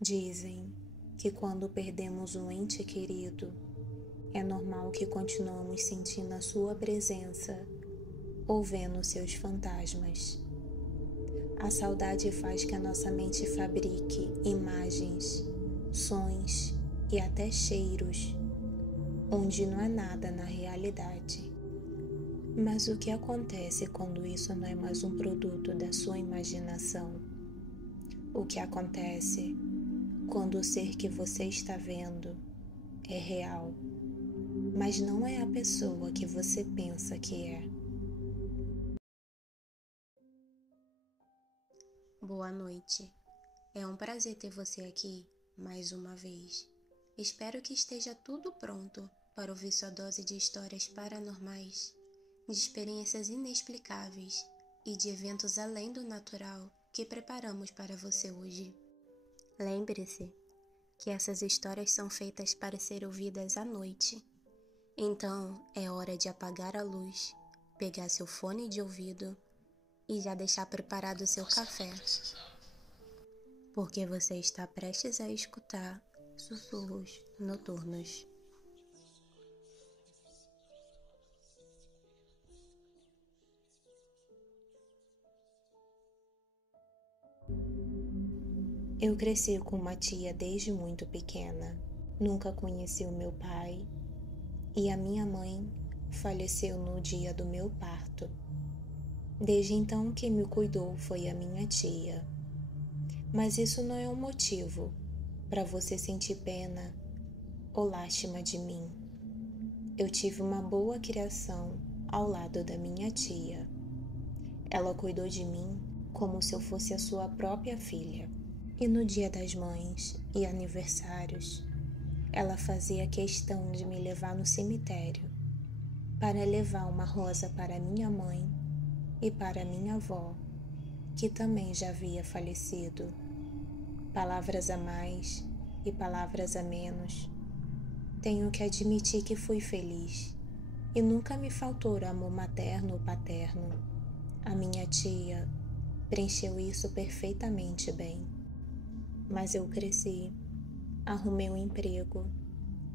Dizem que quando perdemos um ente querido, é normal que continuamos sentindo a sua presença ou vendo seus fantasmas. A saudade faz que a nossa mente fabrique imagens, sons e até cheiros, onde não é nada na realidade. Mas o que acontece quando isso não é mais um produto da sua imaginação? O que acontece quando o ser que você está vendo é real, mas não é a pessoa que você pensa que é? Boa noite. É um prazer ter você aqui mais uma vez. Espero que esteja tudo pronto para ouvir sua dose de histórias paranormais, de experiências inexplicáveis e de eventos além do natural que preparamos para você hoje. Lembre-se que essas histórias são feitas para ser ouvidas à noite. Então é hora de apagar a luz, pegar seu fone de ouvido e já deixar preparado o seu café, porque você está prestes a escutar sussurros noturnos. Eu cresci com uma tia desde muito pequena. Nunca conheci o meu pai e a minha mãe faleceu no dia do meu parto. Desde então, quem me cuidou foi a minha tia. Mas isso não é um motivo para você sentir pena ou lástima de mim. Eu tive uma boa criação ao lado da minha tia. Ela cuidou de mim como se eu fosse a sua própria filha. E no dia das mães e aniversários, ela fazia questão de me levar no cemitério para levar uma rosa para minha mãe e para minha avó, que também já havia falecido. Palavras a mais e palavras a menos. Tenho que admitir que fui feliz e nunca me faltou amor materno ou paterno. A minha tia preencheu isso perfeitamente bem. Mas eu cresci, arrumei um emprego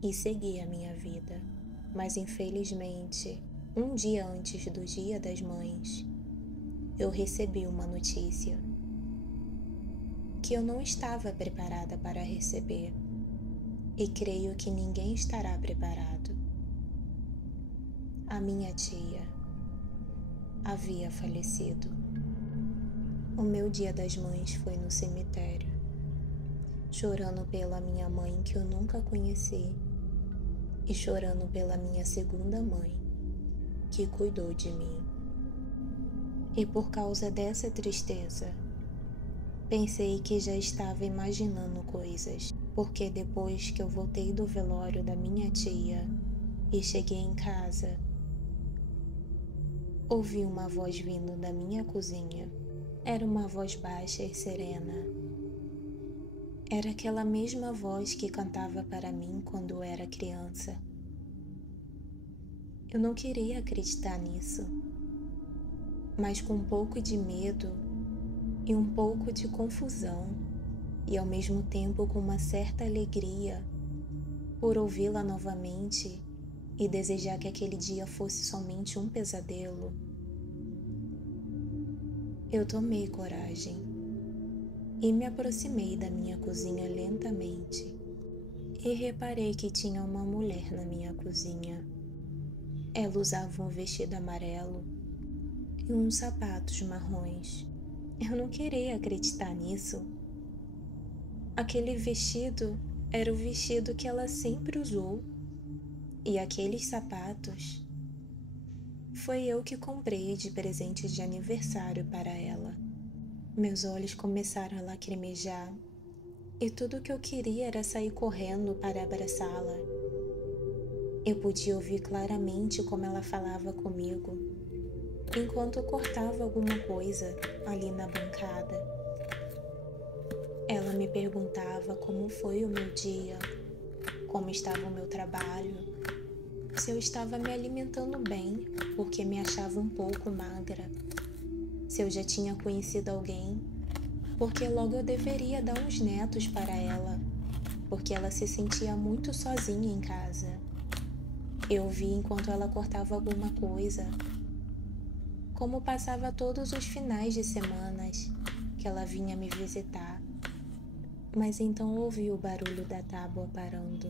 e segui a minha vida. Mas infelizmente, um dia antes do Dia das Mães, eu recebi uma notícia que eu não estava preparada para receber e creio que ninguém estará preparado. A minha tia havia falecido. O meu Dia das Mães foi no cemitério, chorando pela minha mãe que eu nunca conheci e chorando pela minha segunda mãe, que cuidou de mim. E por causa dessa tristeza, pensei que já estava imaginando coisas, porque depois que eu voltei do velório da minha tia e cheguei em casa, ouvi uma voz vindo da minha cozinha. Era uma voz baixa e serena. Era aquela mesma voz que cantava para mim quando eu era criança. Eu não queria acreditar nisso, mas com um pouco de medo e um pouco de confusão, e ao mesmo tempo com uma certa alegria por ouvi-la novamente e desejar que aquele dia fosse somente um pesadelo, eu tomei coragem e me aproximei da minha cozinha lentamente e reparei que tinha uma mulher na minha cozinha. Ela usava um vestido amarelo e uns sapatos marrons. Eu não queria acreditar nisso. Aquele vestido era o vestido que ela sempre usou, e aqueles sapatos foi eu que comprei de presente de aniversário para ela. Meus olhos começaram a lacrimejar e tudo o que eu queria era sair correndo para abraçá-la. Eu podia ouvir claramente como ela falava comigo, enquanto eu cortava alguma coisa ali na bancada. Ela me perguntava como foi o meu dia, como estava o meu trabalho, se eu estava me alimentando bem, porque me achava um pouco magra, se eu já tinha conhecido alguém, porque logo eu deveria dar uns netos para ela, porque ela se sentia muito sozinha em casa. Eu vi enquanto ela cortava alguma coisa, como passava todos os finais de semanas que ela vinha me visitar. Mas então ouvi o barulho da tábua parando.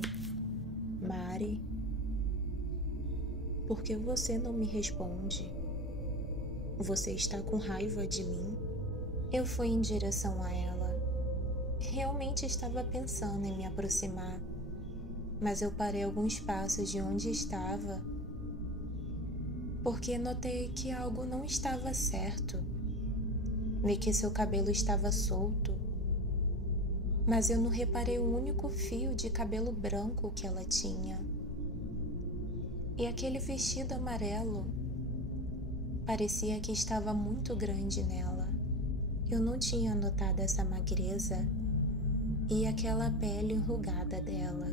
Mari, por que você não me responde? Você está com raiva de mim? Eu fui em direção a ela. Realmente estava pensando em me aproximar, mas eu parei alguns passos de onde estava, porque notei que algo não estava certo. Vi que seu cabelo estava solto, mas eu não reparei o único fio de cabelo branco que ela tinha. E aquele vestido amarelo parecia que estava muito grande nela. Eu não tinha notado essa magreza e aquela pele enrugada dela.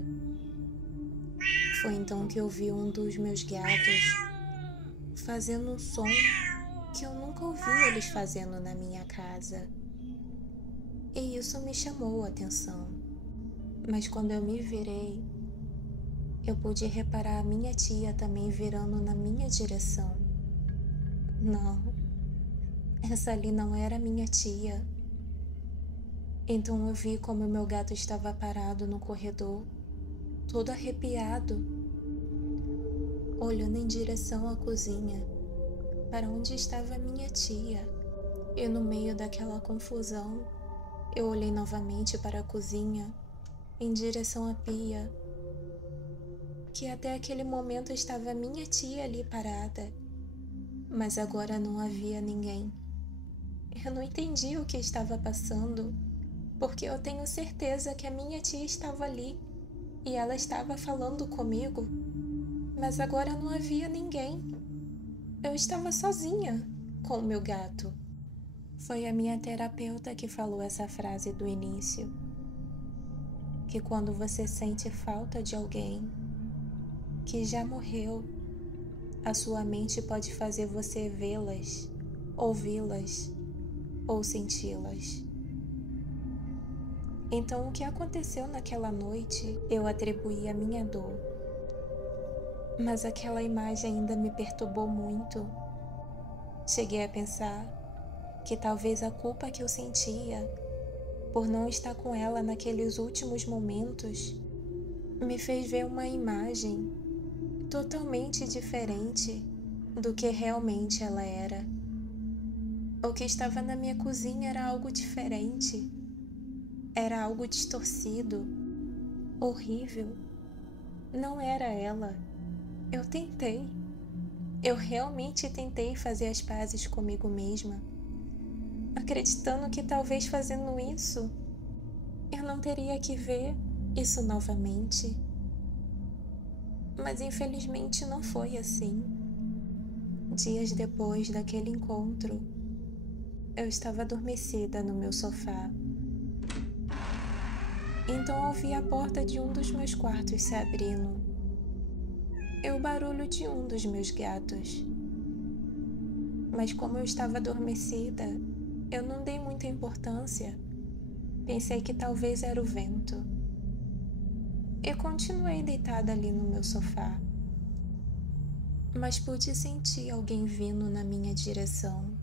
Foi então que eu vi um dos meus gatos fazendo um som que eu nunca ouvi eles fazendo na minha casa. E isso me chamou a atenção. Mas quando eu me virei, eu pude reparar a minha tia também virando na minha direção. Não, essa ali não era minha tia. Então eu vi como meu gato estava parado no corredor, todo arrepiado, olhando em direção à cozinha, para onde estava minha tia. E no meio daquela confusão, eu olhei novamente para a cozinha, em direção à pia, que até aquele momento estava minha tia ali parada, mas agora não havia ninguém. Eu não entendi o que estava passando, porque eu tenho certeza que a minha tia estava ali e ela estava falando comigo, mas agora não havia ninguém. Eu estava sozinha com o meu gato. Foi a minha terapeuta que falou essa frase do início, que quando você sente falta de alguém que já morreu, a sua mente pode fazer você vê-las, ouvi-las ou senti-las. Então, o que aconteceu naquela noite, eu atribuí à minha dor. Mas aquela imagem ainda me perturbou muito. Cheguei a pensar que talvez a culpa que eu sentia por não estar com ela naqueles últimos momentos me fez ver uma imagem totalmente diferente do que realmente ela era. O que estava na minha cozinha era algo diferente. Era algo distorcido, horrível. Não era ela. Eu tentei. Eu realmente tentei fazer as pazes comigo mesma, acreditando que talvez fazendo isso, eu não teria que ver isso novamente. Mas infelizmente não foi assim. Dias depois daquele encontro, eu estava adormecida no meu sofá. Então ouvi a porta de um dos meus quartos se abrindo e o barulho de um dos meus gatos. Mas como eu estava adormecida, eu não dei muita importância. Pensei que talvez era o vento. Eu continuei deitada ali no meu sofá, mas pude sentir alguém vindo na minha direção.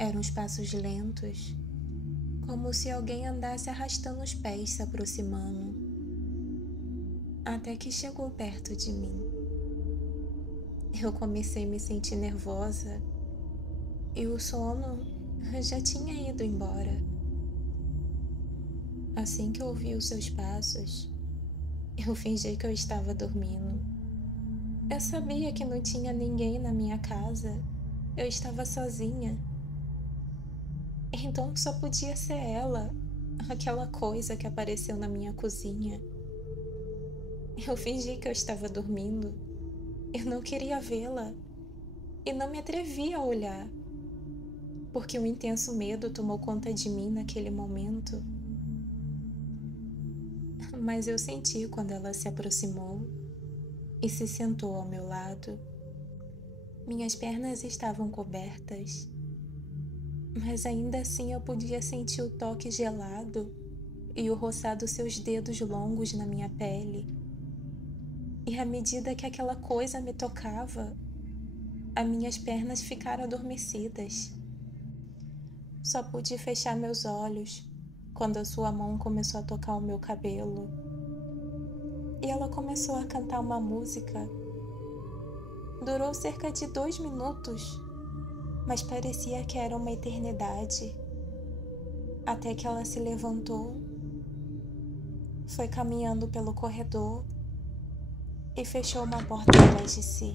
Eram os passos lentos, como se alguém andasse arrastando os pés se aproximando, até que chegou perto de mim. Eu comecei a me sentir nervosa e o sono já tinha ido embora. Assim que eu ouvi os seus passos, eu fingi que eu estava dormindo. Eu sabia que não tinha ninguém na minha casa. Eu estava sozinha. Então só podia ser ela, aquela coisa que apareceu na minha cozinha. Eu fingi que eu estava dormindo. Eu não queria vê-la e não me atrevia a olhar, porque um intenso medo tomou conta de mim naquele momento. Mas eu senti quando ela se aproximou e se sentou ao meu lado. Minhas pernas estavam cobertas mas ainda assim eu podia sentir o toque gelado e o roçar dos seus dedos longos na minha pele. E à medida que aquela coisa me tocava, as minhas pernas ficaram adormecidas. Só pude fechar meus olhos quando a sua mão começou a tocar o meu cabelo. E ela começou a cantar uma música. Durou cerca de 2 minutos, mas parecia que era uma eternidade. Até que ela se levantou, foi caminhando pelo corredor e fechou uma porta atrás de si.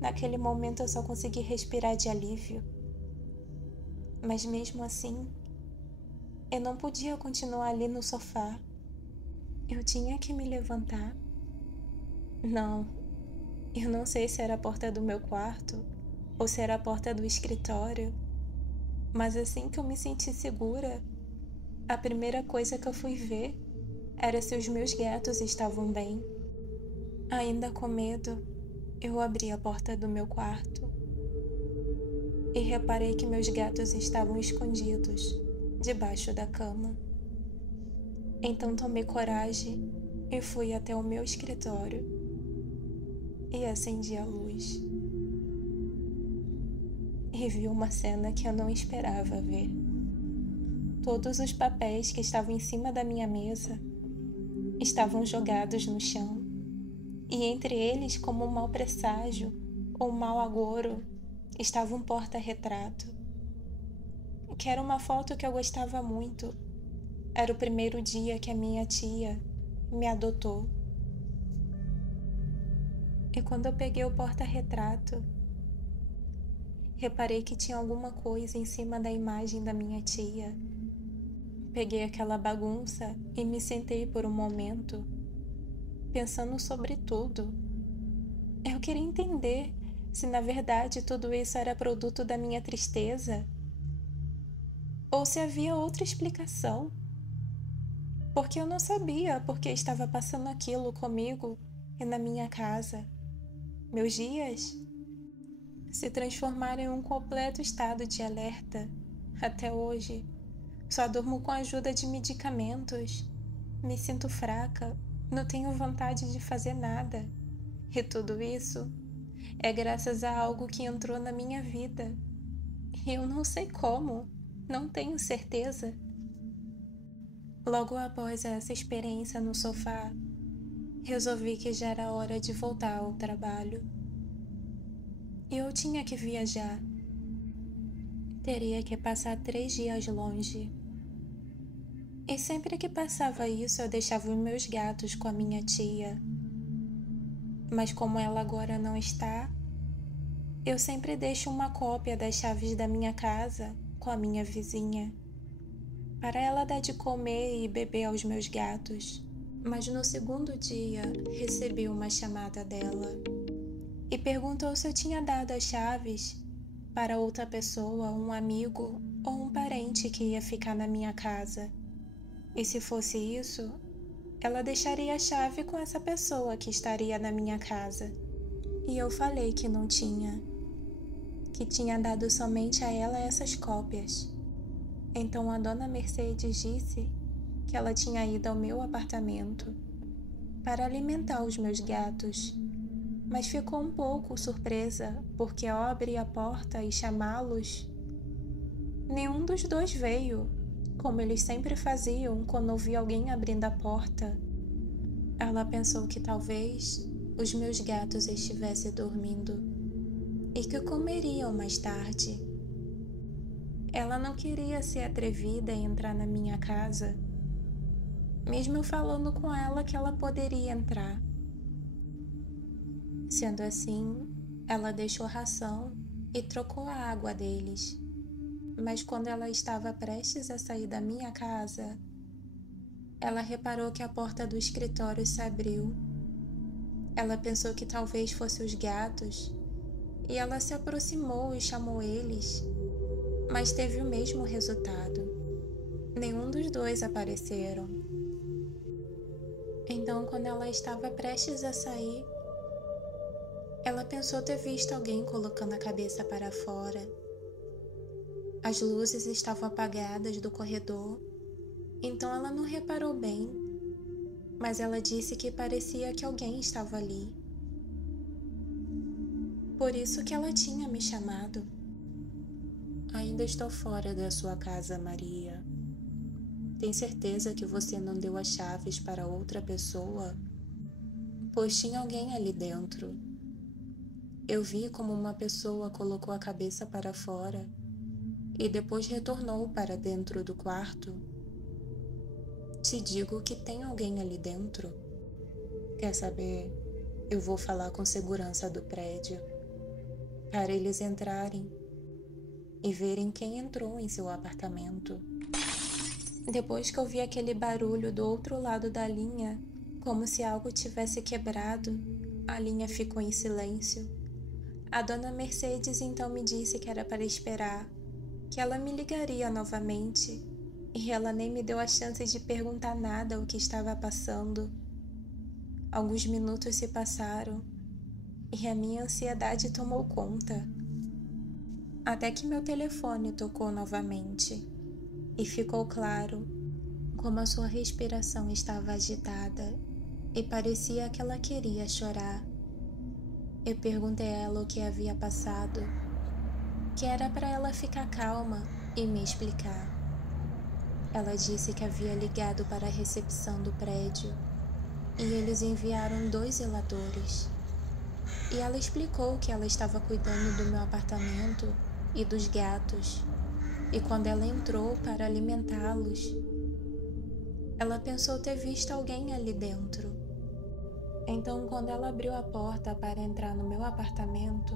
Naquele momento eu só consegui respirar de alívio. Mas mesmo assim, eu não podia continuar ali no sofá. Eu tinha que me levantar. Não, eu não sei se era a porta do meu quarto ou se era a porta do escritório, mas assim que eu me senti segura, a primeira coisa que eu fui ver era se os meus gatos estavam bem. Ainda com medo, eu abri a porta do meu quarto e reparei que meus gatos estavam escondidos debaixo da cama. Então tomei coragem e fui até o meu escritório e acendi a luz. E vi uma cena que eu não esperava ver. Todos os papéis que estavam em cima da minha mesa estavam jogados no chão, e entre eles, como um mau presságio ou um mau agouro, estava um porta-retrato, que era uma foto que eu gostava muito. Era o primeiro dia que a minha tia me adotou. E quando eu peguei o porta-retrato, reparei que tinha alguma coisa em cima da imagem da minha tia. Peguei aquela bagunça e me sentei por um momento, pensando sobre tudo. Eu queria entender se na verdade tudo isso era produto da minha tristeza ou se havia outra explicação. Porque eu não sabia por que estava passando aquilo comigo e na minha casa. Meus dias se transformaram em um completo estado de alerta. Até hoje, só durmo com a ajuda de medicamentos. Me sinto fraca, não tenho vontade de fazer nada. E tudo isso é graças a algo que entrou na minha vida. E eu não sei como, não tenho certeza. Logo após essa experiência no sofá, resolvi que já era hora de voltar ao trabalho. E eu tinha que viajar. Teria que passar 3 dias longe. E sempre que passava isso, eu deixava os meus gatos com a minha tia. Mas como ela agora não está, eu sempre deixo uma cópia das chaves da minha casa com a minha vizinha, para ela dar de comer e beber aos meus gatos. Mas no segundo dia, recebi uma chamada dela e perguntou se eu tinha dado as chaves para outra pessoa, um amigo ou um parente que ia ficar na minha casa. E se fosse isso, ela deixaria a chave com essa pessoa que estaria na minha casa. E eu falei que não tinha, que tinha dado somente a ela essas cópias. Então a dona Mercedes disse que ela tinha ido ao meu apartamento para alimentar os meus gatos, mas ficou um pouco surpresa porque ao abrir a porta e chamá-los, nenhum dos dois veio, como eles sempre faziam quando ouvia alguém abrindo a porta. Ela pensou que talvez os meus gatos estivessem dormindo e que comeriam mais tarde. Ela não queria ser atrevida em entrar na minha casa, mesmo eu falando com ela que ela poderia entrar. Sendo assim, ela deixou ração e trocou a água deles. Mas quando ela estava prestes a sair da minha casa, ela reparou que a porta do escritório se abriu. Ela pensou que talvez fossem os gatos e ela se aproximou e chamou eles, mas teve o mesmo resultado. Nenhum dos dois apareceram. Então, quando ela estava prestes a sair, ela pensou ter visto alguém colocando a cabeça para fora. As luzes estavam apagadas do corredor, então ela não reparou bem, mas ela disse que parecia que alguém estava ali. Por isso que ela tinha me chamado. Ainda estou fora da sua casa, Maria. Tem certeza que você não deu as chaves para outra pessoa? Pois tinha alguém ali dentro. Eu vi como uma pessoa colocou a cabeça para fora e depois retornou para dentro do quarto. Te digo que tem alguém ali dentro. Quer saber? Eu vou falar com segurança do prédio para eles entrarem e verem quem entrou em seu apartamento. Depois que eu vi aquele barulho do outro lado da linha, como se algo tivesse quebrado, a linha ficou em silêncio. A dona Mercedes então me disse que era para esperar, que ela me ligaria novamente, e ela nem me deu a chance de perguntar nada o que estava passando. Alguns minutos se passaram e a minha ansiedade tomou conta. Até que meu telefone tocou novamente e ficou claro como a sua respiração estava agitada e parecia que ela queria chorar. Eu perguntei a ela o que havia passado, que era para ela ficar calma e me explicar. Ela disse que havia ligado para a recepção do prédio e eles enviaram 2 zeladores. E ela explicou que ela estava cuidando do meu apartamento e dos gatos, e quando ela entrou para alimentá-los, ela pensou ter visto alguém ali dentro. Então, quando ela abriu a porta para entrar no meu apartamento,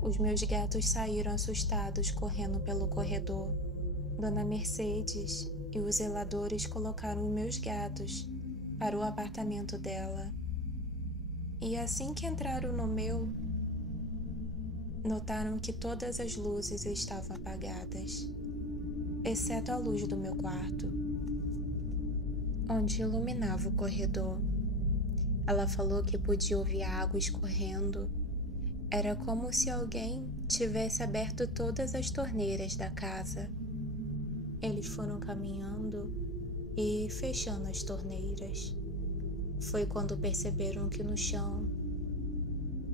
os meus gatos saíram assustados correndo pelo corredor. Dona Mercedes e os zeladores colocaram os meus gatos para o apartamento dela. E assim que entraram no meu, notaram que todas as luzes estavam apagadas, exceto a luz do meu quarto, onde iluminava o corredor. Ela falou que podia ouvir a água escorrendo. Era como se alguém tivesse aberto todas as torneiras da casa. Eles foram caminhando e fechando as torneiras. Foi quando perceberam que no chão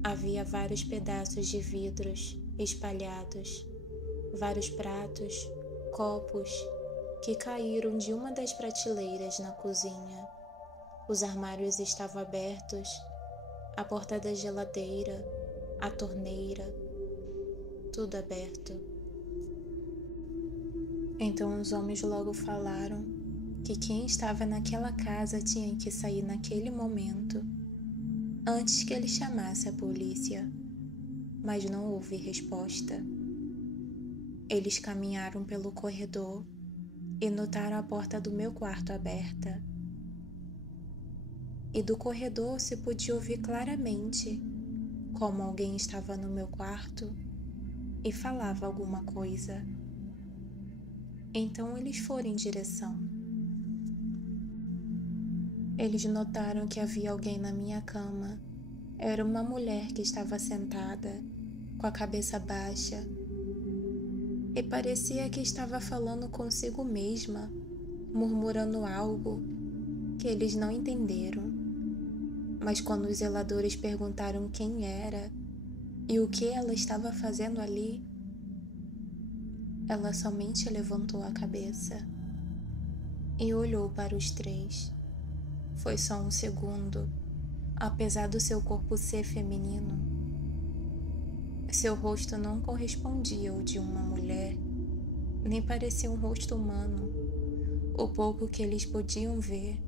havia vários pedaços de vidros espalhados, vários pratos, copos que caíram de uma das prateleiras na cozinha. Os armários estavam abertos, a porta da geladeira, a torneira, tudo aberto. Então os homens logo falaram que quem estava naquela casa tinha que sair naquele momento, antes que ele chamasse a polícia, mas não houve resposta. Eles caminharam pelo corredor e notaram a porta do meu quarto aberta. E do corredor se podia ouvir claramente como alguém estava no meu quarto e falava alguma coisa. Então eles foram em direção. Eles notaram que havia alguém na minha cama. Era uma mulher que estava sentada, com a cabeça baixa, e parecia que estava falando consigo mesma, murmurando algo que eles não entenderam. Mas quando os zeladores perguntaram quem era e o que ela estava fazendo ali, ela somente levantou a cabeça e olhou para os 3. Foi só um segundo, apesar do seu corpo ser feminino. Seu rosto não correspondia ao de uma mulher, nem parecia um rosto humano. O pouco que eles podiam ver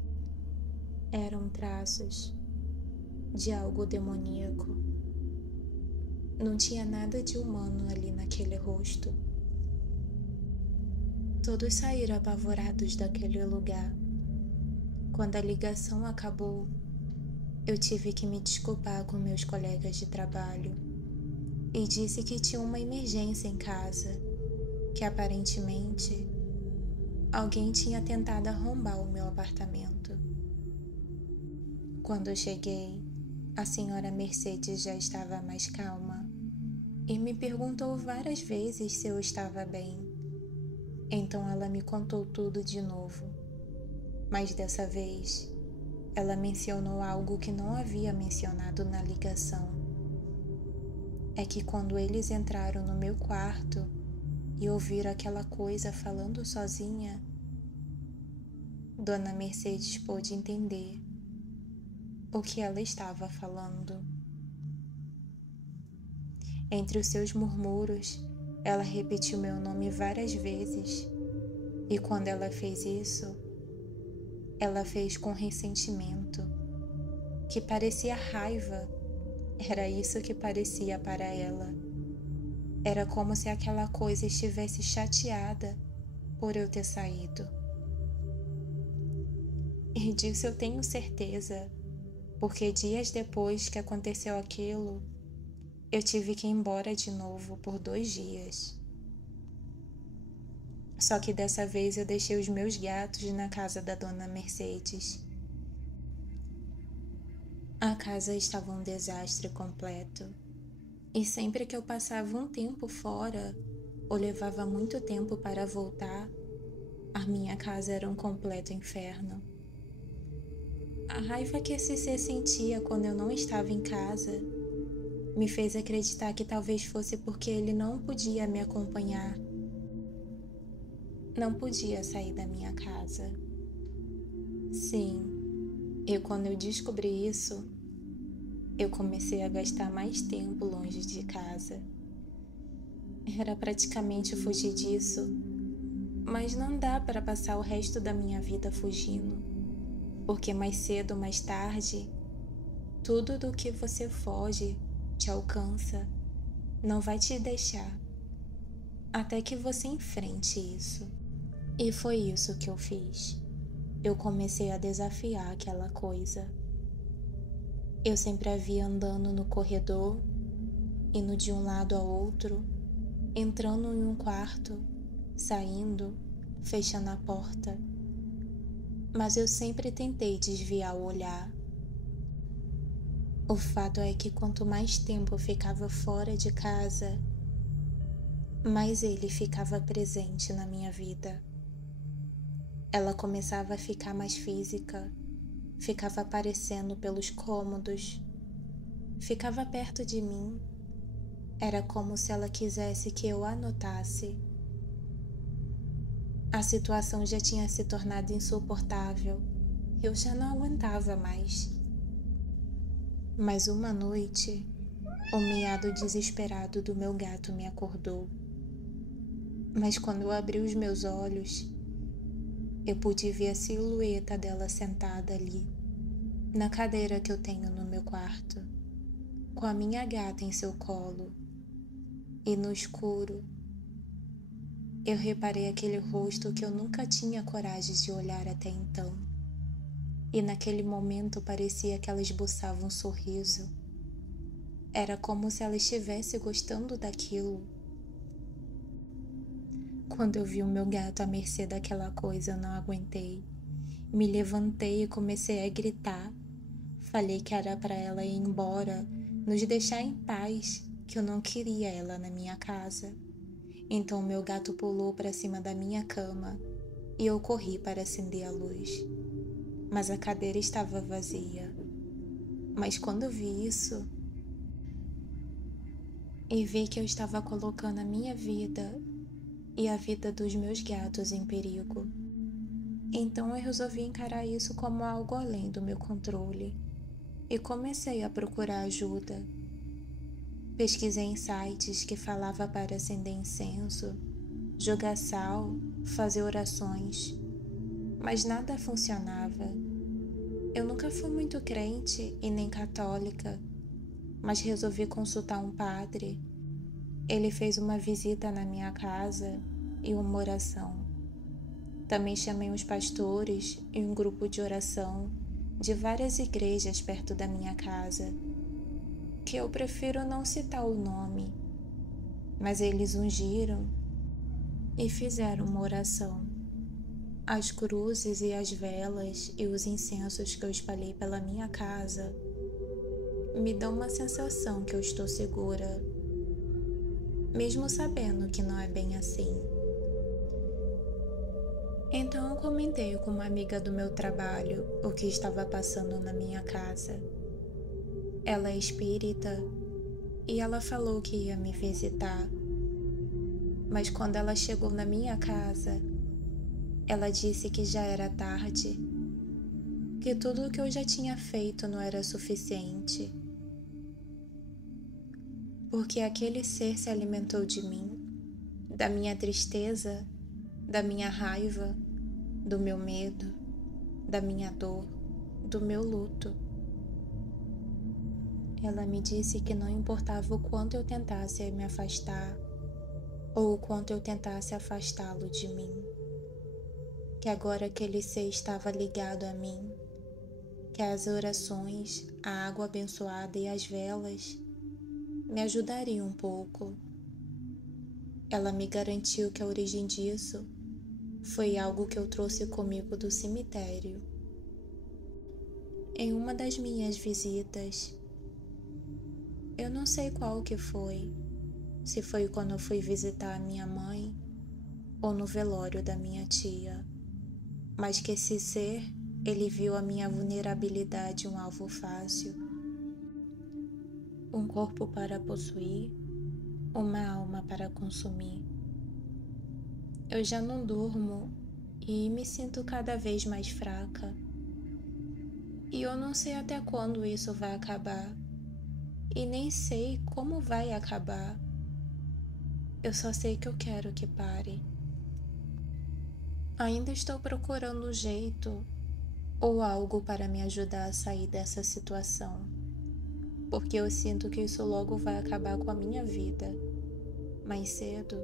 eram traços de algo demoníaco. Não tinha nada de humano ali naquele rosto. Todos saíram apavorados daquele lugar. Quando a ligação acabou, eu tive que me desculpar com meus colegas de trabalho e disse que tinha uma emergência em casa, que aparentemente alguém tinha tentado arrombar o meu apartamento. Quando eu cheguei, a senhora Mercedes já estava mais calma e me perguntou várias vezes se eu estava bem. Então ela me contou tudo de novo, mas dessa vez ela mencionou algo que não havia mencionado na ligação. É que quando eles entraram no meu quarto e ouviram aquela coisa falando sozinha, Dona Mercedes pôde entender o que ela estava falando. Entre os seus murmúrios, ela repetiu meu nome várias vezes, e quando ela fez isso, ela fez com ressentimento, que parecia raiva. Era isso que parecia para ela. Era como se aquela coisa estivesse chateada por eu ter saído. E disso eu tenho certeza, porque dias depois que aconteceu aquilo, eu tive que ir embora de novo por 2 dias. Só que dessa vez eu deixei os meus gatos na casa da Dona Mercedes. A casa estava um desastre completo. E sempre que eu passava um tempo fora, ou levava muito tempo para voltar, a minha casa era um completo inferno. A raiva que esse ser sentia quando eu não estava em casa me fez acreditar que talvez fosse porque ele não podia me acompanhar. Não podia sair da minha casa. Sim, quando eu descobri isso, eu comecei a gastar mais tempo longe de casa. Era praticamente fugir disso, mas não dá para passar o resto da minha vida fugindo, porque mais cedo ou mais tarde, tudo do que você foge te alcança, não vai te deixar, até que você enfrente isso. E foi isso que eu fiz. Eu comecei a desafiar aquela coisa. Eu sempre a via andando no corredor, indo de um lado ao outro, entrando em um quarto, saindo, fechando a porta. Mas eu sempre tentei desviar o olhar. O fato é que quanto mais tempo eu ficava fora de casa, mais ele ficava presente na minha vida. Ela começava a ficar mais física, ficava aparecendo pelos cômodos, ficava perto de mim. Era como se ela quisesse que eu a notasse. A situação já tinha se tornado insuportável. Eu já não aguentava mais. Mas uma noite, o miado desesperado do meu gato me acordou. Mas quando eu abri os meus olhos, eu pude ver a silhueta dela sentada ali, na cadeira que eu tenho no meu quarto, com a minha gata em seu colo. E no escuro, eu reparei aquele rosto que eu nunca tinha coragem de olhar até então. E naquele momento parecia que ela esboçava um sorriso. Era como se ela estivesse gostando daquilo. Quando eu vi o meu gato à mercê daquela coisa, eu não aguentei. Me levantei e comecei a gritar. Falei que era para ela ir embora, nos deixar em paz, que eu não queria ela na minha casa. Então meu gato pulou para cima da minha cama e eu corri para acender a luz. Mas a cadeira estava vazia. Mas quando eu vi isso, e vi que eu estava colocando a minha vida e a vida dos meus gatos em perigo, então eu resolvi encarar isso como algo além do meu controle e comecei a procurar ajuda. Pesquisei em sites que falava para acender incenso, jogar sal, fazer orações, mas nada funcionava. Eu nunca fui muito crente e nem católica, mas resolvi consultar um padre. Ele fez uma visita na minha casa e uma oração. Também chamei uns pastores e um grupo de oração de várias igrejas perto da minha casa, que eu prefiro não citar o nome, mas eles ungiram e fizeram uma oração. As cruzes e as velas e os incensos que eu espalhei pela minha casa me dão uma sensação que eu estou segura, mesmo sabendo que não é bem assim. Então eu comentei com uma amiga do meu trabalho o que estava passando na minha casa. Ela é espírita e ela falou que ia me visitar, mas quando ela chegou na minha casa, ela disse que já era tarde, que tudo o que eu já tinha feito não era suficiente, porque aquele ser se alimentou de mim, da minha tristeza, da minha raiva, do meu medo, da minha dor, do meu luto. Ela me disse que não importava o quanto eu tentasse me afastar ou o quanto eu tentasse afastá-lo de mim, que agora aquele ser estava ligado a mim, que as orações, a água abençoada e as velas me ajudariam um pouco. Ela me garantiu que a origem disso foi algo que eu trouxe comigo do cemitério. Em uma das minhas visitas, eu não sei qual que foi, se foi quando eu fui visitar a minha mãe ou no velório da minha tia, mas que esse ser, ele viu a minha vulnerabilidade um alvo fácil, um corpo para possuir, uma alma para consumir. Eu já não durmo e me sinto cada vez mais fraca. E eu não sei até quando isso vai acabar. E nem sei como vai acabar. Eu só sei que eu quero que pare. Ainda estou procurando um jeito ou algo para me ajudar a sair dessa situação, porque eu sinto que isso logo vai acabar com a minha vida, mais cedo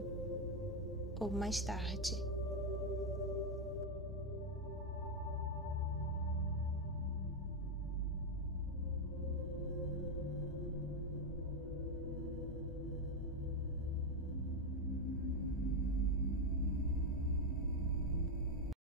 ou mais tarde.